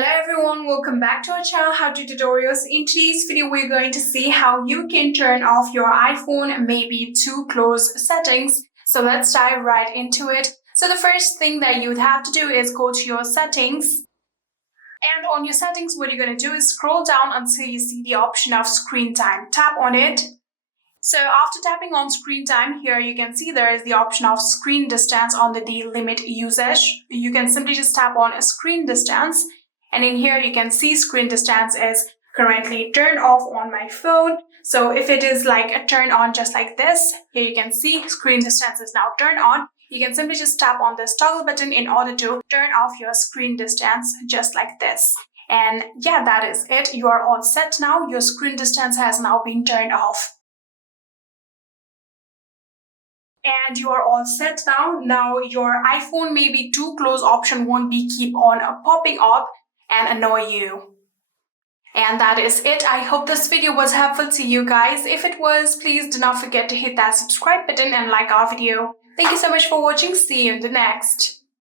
Hello everyone, welcome back to our channel How to Tutorials. In today's video, we're going to see how you can turn off your iPhone maybe too close settings. So let's dive right into it. So the first thing that you would have to do is go to your settings. And on your settings, what you're going to do is scroll down until you see the option of screen time. Tap on it. So after tapping on screen time, here you can see there is the option of screen distance under the limit usage. You can simply just tap on a screen distance. And in here, you can see screen distance is currently turned off on my phone. So if it is like a turn on just like this, here you can see screen distance is now turned on. You can simply just tap on this toggle button in order to turn off your screen distance just like this. And yeah, that is it. You are all set now. Your screen distance has now been turned off. And you are all set now. Now your iPhone maybe too close option won't be keep on popping up and annoy you. And that is it. I hope this video was helpful to you guys. If it was, please do not forget to hit that subscribe button and like our video. Thank you so much for watching. See you in the next.